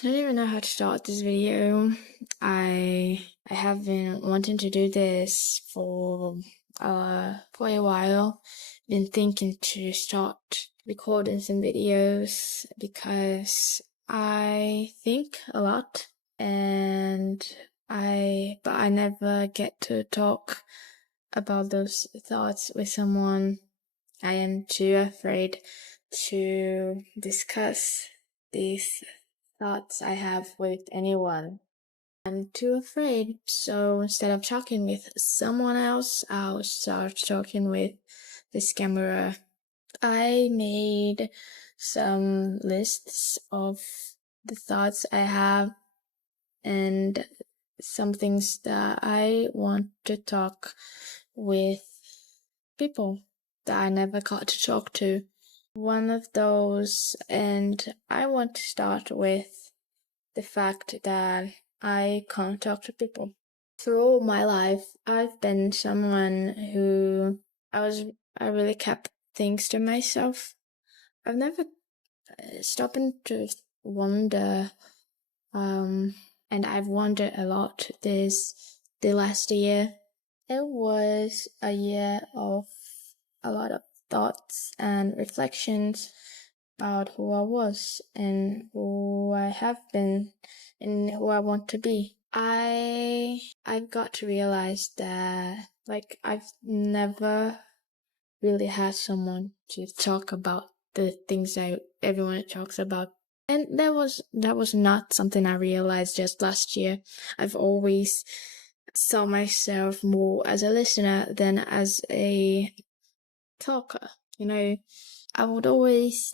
I don't even know how to start this video. I have been wanting to do this for a while. Been thinking to start recording some videos because I think a lot but I never get to talk about those thoughts with someone. I am too afraid to discuss these thoughts I have with anyone. I'm too afraid, so instead of talking with someone else, I'll start talking with this camera. I made some lists of the thoughts I have and some things that I want to talk with people that I never got to talk to. One of those, and I want to start with the fact that I can't talk to people. Through my life, I've been someone who I really kept things to myself. I've never stopped to wonder, and I've wondered a lot the last year. It was a year of a lot of thoughts and reflections about who I was and who I have been and who I want to be. I've got to realize that I've never really had someone to talk about the things everyone talks about. And that was not something I realized just last year. I've always saw myself more as a listener than as a talker. I would always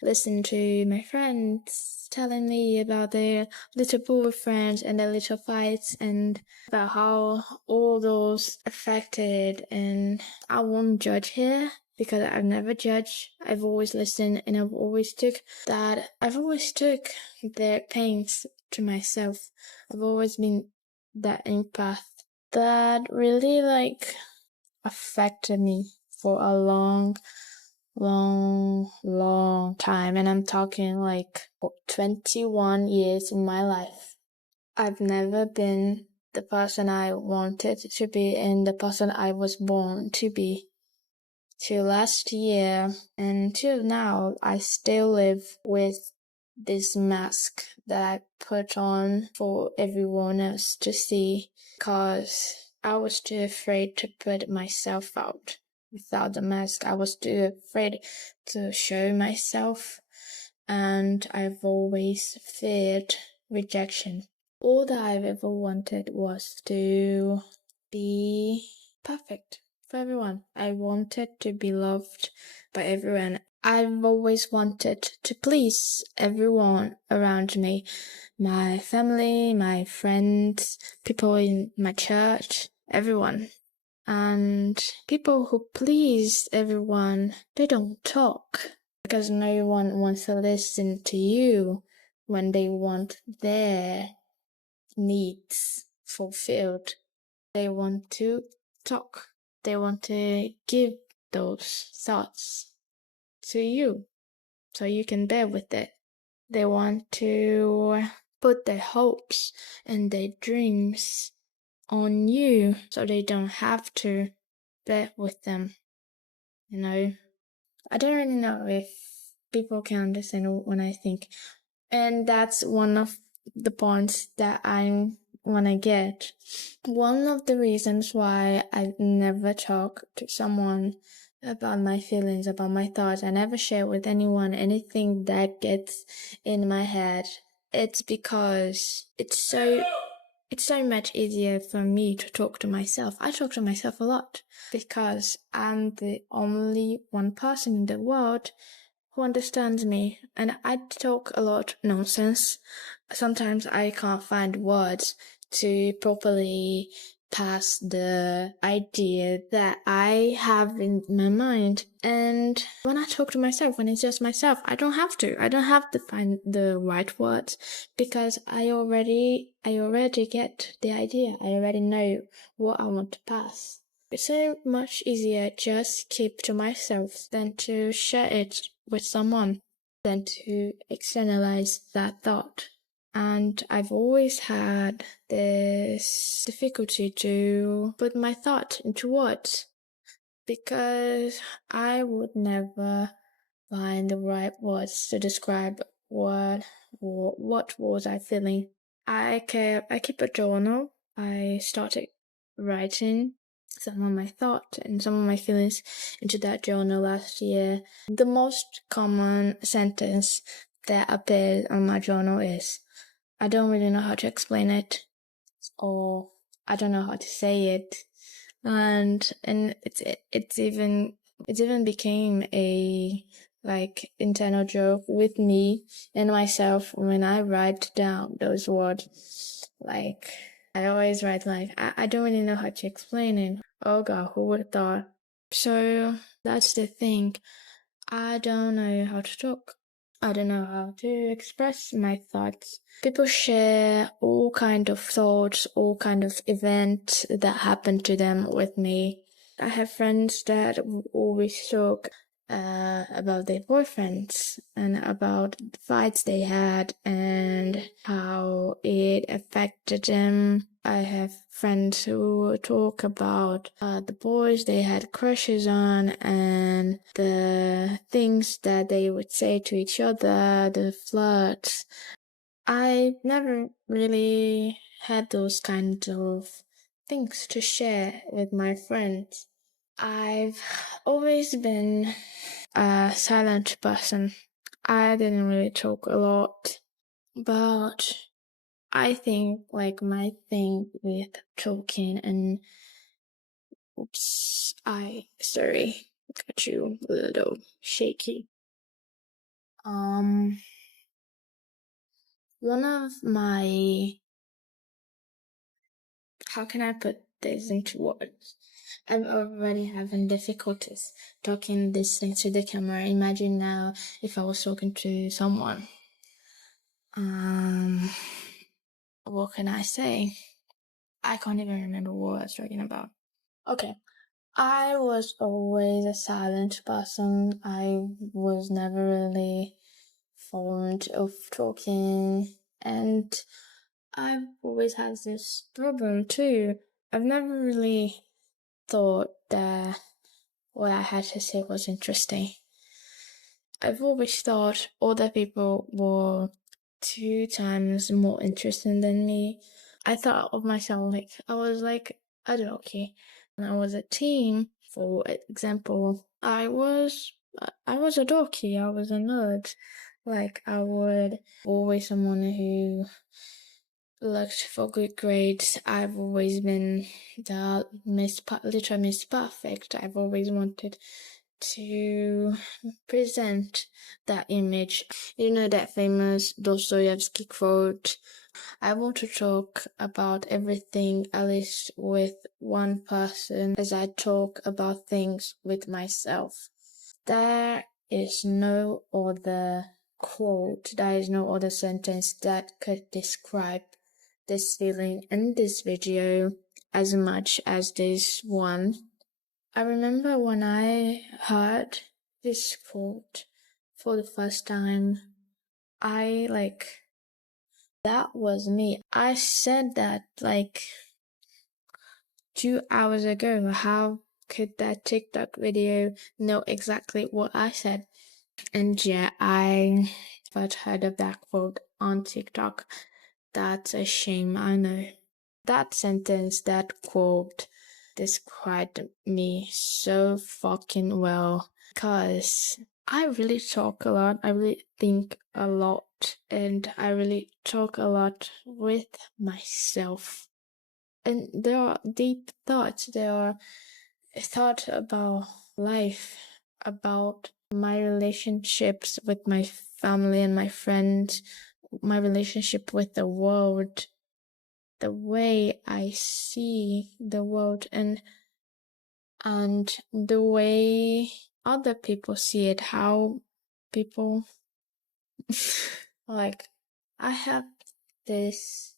listen to my friends telling me about their little boyfriends and their little fights and about how all those affected, and I won't judge here because I've never judged. I've always listened and I've always took their pains to myself. I've always been that empath that really affected me for a long time, and I'm talking 21 years in my life. I've never been the person I wanted to be and the person I was born to be. Till last year and till now, I still live with this mask that I put on for everyone else to see because I was too afraid to put myself out. Without the mask, I was too afraid to show myself, and I've always feared rejection. All that I've ever wanted was to be perfect for everyone. I wanted to be loved by everyone. I've always wanted to please everyone around me, my family, my friends, people in my church, everyone. And people who please everyone, they don't talk because no one wants to listen to you when they want their needs fulfilled. They want to talk. They want to give those thoughts to you so you can bear with it. They want to put their hopes and their dreams on you so they don't have to bear with them. I don't really know if people can understand when I think, and that's one of the points that I want to get. One of the reasons why I never talk to someone about my feelings, about my thoughts, I never share with anyone anything that gets in my head. It's because it's so much easier for me to talk to myself. I talk to myself a lot because I'm the only one person in the world who understands me, and I talk a lot nonsense. Sometimes I can't find words to properly pass the idea that I have in my mind. And when I talk to myself, when it's just myself, I don't have to find the right words because I already get the idea. I already know what I want to pass. It's so much easier just keep to myself than to share it with someone, than to externalize that thought. And I've always had this difficulty to put my thought into words because I would never find the right words to describe what was I feeling. I keep a journal. I started writing some of my thoughts and some of my feelings into that journal last year. The most common sentence that appears on my journal is, I don't really know how to explain it, or I don't know how to say it. And it's even became a internal joke with me and myself when I write down those words. Like, I always write I don't really know how to explain it. Oh God, who would have thought? So that's the thing. I don't know how to talk. I don't know how to express my thoughts. People share all kind of thoughts, all kind of events that happen to them with me. I have friends that always talk about their boyfriends and about the fights they had and how it affected them. I have friends who talk about the boys they had crushes on and the things that they would say to each other, the flirts. I never really had those kinds of things to share with my friends. I've always been a silent person. I didn't really talk a lot, but I think my thing with talking and sorry, got you a little shaky. One of my, how can I put this into words? I'm already having difficulties talking this thing to the camera. Imagine now if I was talking to someone. What can I say? I can't even remember what I was talking about. Okay. I was always a silent person. I was never really fond of talking, and I've always had this problem too. I've never really thought that what I had to say was interesting. I've always thought other people were 2 times more interesting than me. I thought of myself I was like a jockey. When I was a team, for example, I was a dorky. I was a nerd. I would always someone who looked for good grades. I've always been the little Miss Perfect. I've always wanted to present that image. You know that famous Dostoevsky quote, I want to talk about everything at least with one person as I talk about things with myself. There is no other quote, there is no other sentence that could describe this feeling in this video as much as this one. I remember when I heard this quote for the first time, that was me. I said that 2 hours ago. How could that TikTok video know exactly what I said? And yeah, I first heard of that quote on TikTok. That's a shame, I know. That sentence, that quote, described me so fucking well because I really talk a lot. I really think a lot, and I really talk a lot with myself. And there are deep thoughts. There are thoughts about life, about my relationships with my family and my friends, my relationship with the world, the way I see the world, and the way other people see it, how people I have this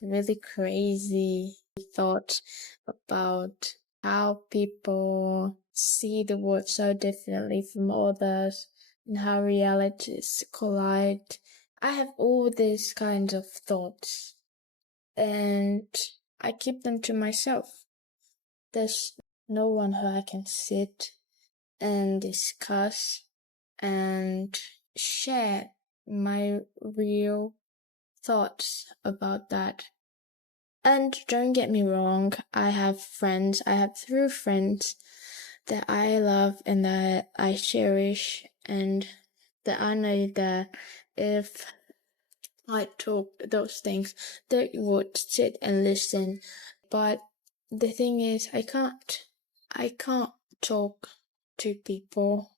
really crazy thought about how people see the world so differently from others and how realities collide. I have all these kinds of thoughts and I keep them to myself. There's no one who I can sit and discuss and share my real thoughts about that. And don't get me wrong, I have true friends that I love and that I cherish, and that I know that if I talk those things, they would sit and listen. But the thing is, I can't talk to people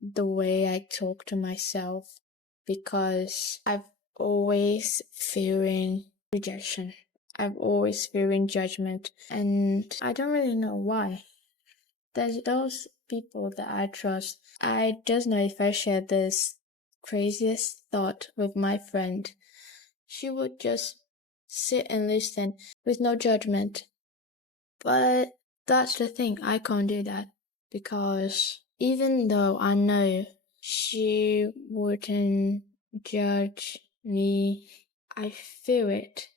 the way I talk to myself because I've always fearing rejection. I've always fearing judgment, and I don't really know why. There's those people that I trust. I just know if I share this craziest thought with my friend, she would just sit and listen with no judgment. But that's the thing, I can't do that because even though I know she wouldn't judge me, I feel it.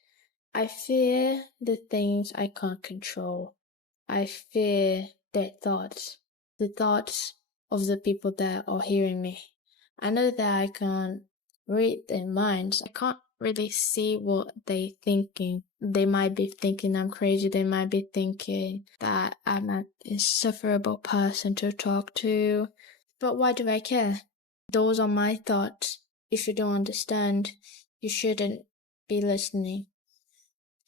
I fear the things I can't control. I fear their thoughts, the thoughts of the people that are hearing me. I know that I can't read their minds. I can't really see what they're thinking. They might be thinking I'm crazy. They might be thinking that I'm an insufferable person to talk to. But why do I care? Those are my thoughts. If you don't understand, you shouldn't be listening.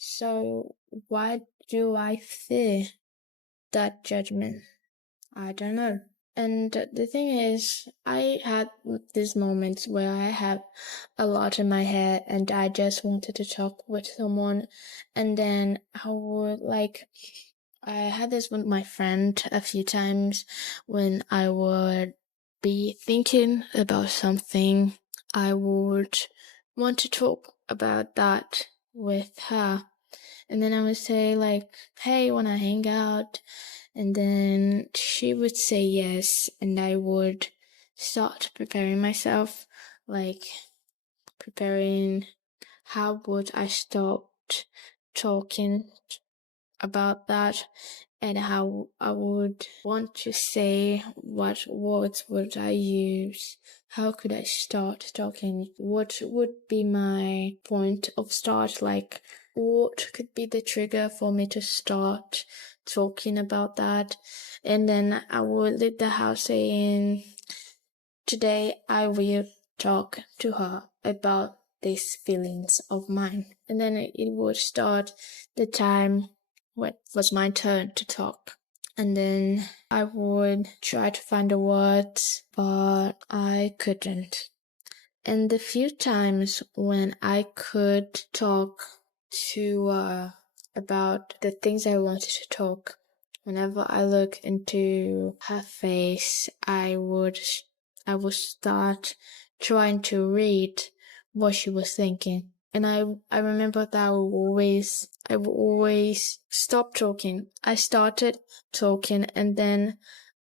So why do I fear that judgment? I don't know. And the thing is, I had these moments where I had a lot in my head and I just wanted to talk with someone. And then I had this with my friend a few times when I would be thinking about something. I would want to talk about that with her. And then I would say hey, wanna hang out? And then she would say yes, and I would start preparing myself, preparing how would I start talking about that, and how I would want to say what words would I use, how could I start talking, what would be my point of start, what could be the trigger for me to start talking about that. And then I would leave the house saying, today I will talk to her about these feelings of mine. And then it would start the time when it was my turn to talk. And then I would try to find the words, but I couldn't. And the few times when I could talk to about the things I wanted to talk, whenever I look into her face, I would start trying to read what she was thinking. And I remember that I would always stop talking. I started talking and then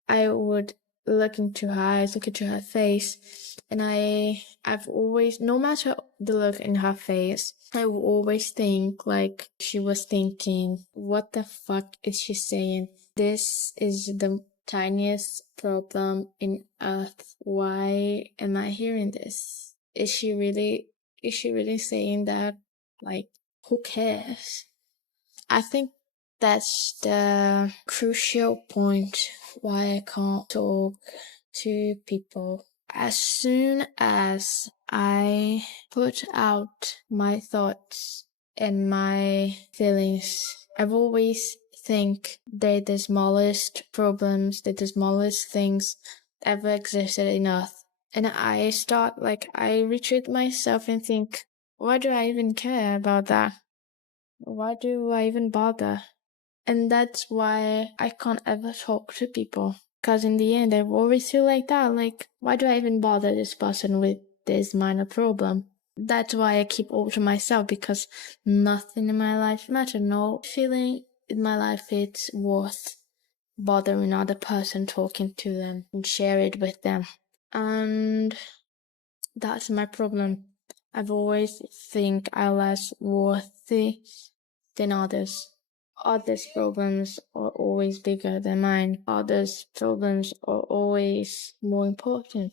I would look into her eyes, look into her face, and I've always, no matter the look in her face, I will always think like she was thinking, what the fuck is she saying? This is the tiniest problem in Earth. Why am I hearing this? Is she really saying that? Who cares? I think that's the crucial point why I can't talk to people. As soon as I put out my thoughts and my feelings, I've always think they're the smallest problems, they're the smallest things ever existed in Earth. And I retreat myself and think, why do I even care about that? Why do I even bother? And that's why I can't ever talk to people. Because in the end, I always feel like that. Why do I even bother this person with this minor problem? That's why I keep all to myself, because nothing in my life matters. No feeling in my life it's worth bothering another person, talking to them, and share it with them. And that's my problem. I've always think I less worthy than others. Others' problems are always bigger than mine. Others' problems are always more important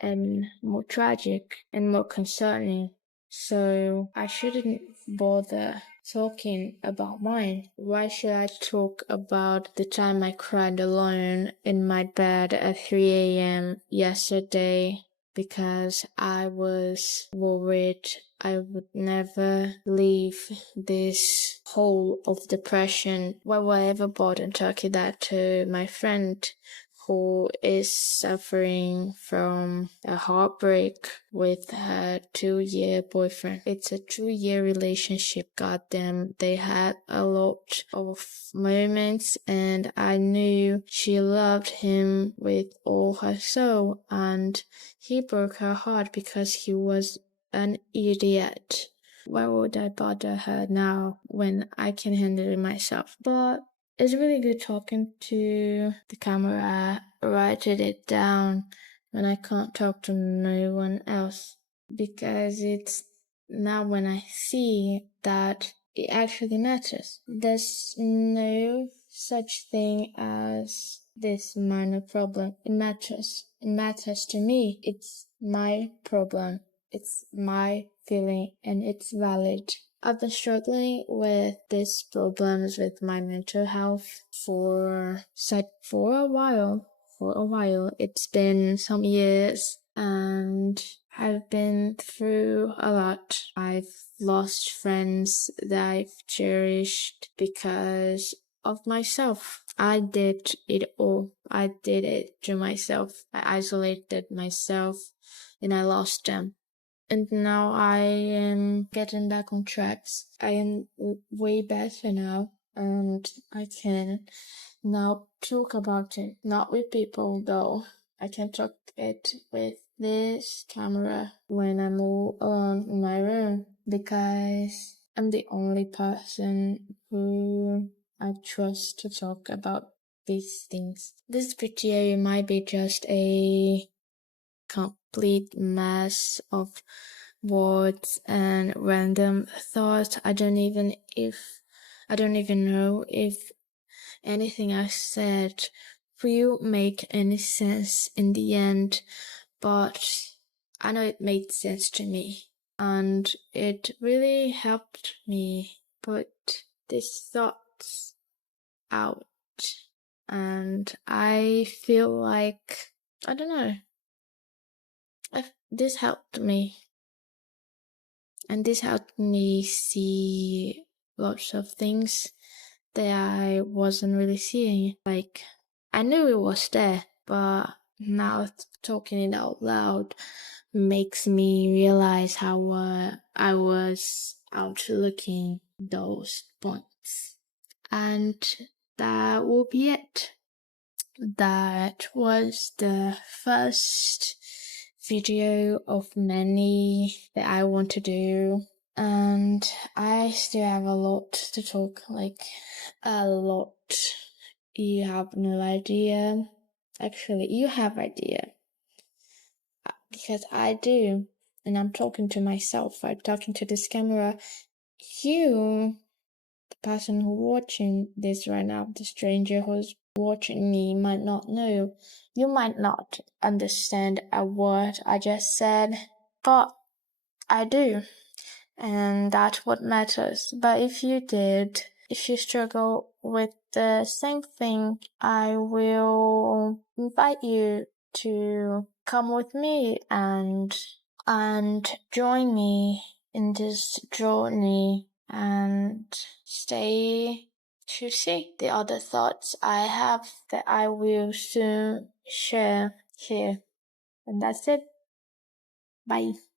and more tragic and more concerning. So I shouldn't bother talking about mine. Why should I talk about the time I cried alone in my bed at 3 a.m. yesterday? Because I was worried I would never leave this hole of depression. Why would I ever bother talking that to my friend who is suffering from a heartbreak with her 2-year boyfriend? It's a 2-year relationship, goddamn. They had a lot of moments and I knew she loved him with all her soul, and he broke her heart because he was an idiot. Why would I bother her now when I can handle it myself? But it's really good talking to the camera, writing it down when I can't talk to no one else. Because it's now when I see that it actually matters. There's no such thing as this minor problem. It matters. It matters to me. It's my problem. It's my feeling and it's valid. I've been struggling with these problems with my mental health for a while. It's been some years and I've been through a lot. I've lost friends that I've cherished because of myself. I did it all. I did it to myself. I isolated myself and I lost them. And now I am getting back on tracks. I am way better now, and I can now talk about it. Not with people though. I can talk it with this camera when I'm all alone in my room, because I'm the only person who I trust to talk about these things. This video might be just a complete mess of words and random thoughts. I don't even know if anything I said will make any sense in the end, but I know it made sense to me, and it really helped me put these thoughts out. And I feel like, I don't know, this helped me. And this helped me see lots of things that I wasn't really seeing. Like, I knew it was there, but now talking it out loud makes me realize how I was overlooking those points. And that will be it. That was the first video of many that I want to do, and I still have a lot to talk, like a lot. You have no idea. Actually, you have idea, because I do, and I'm talking to myself. I'm talking to this camera. You, the person who's watching this right now, the stranger who's watching me, might not know. You might not understand a word I just said, but I do, and that's what matters. But if you did, if you struggle with the same thing, I will invite you to come with me and join me in this journey and stay to see the other thoughts I have that I will soon share here. And that's it. Bye.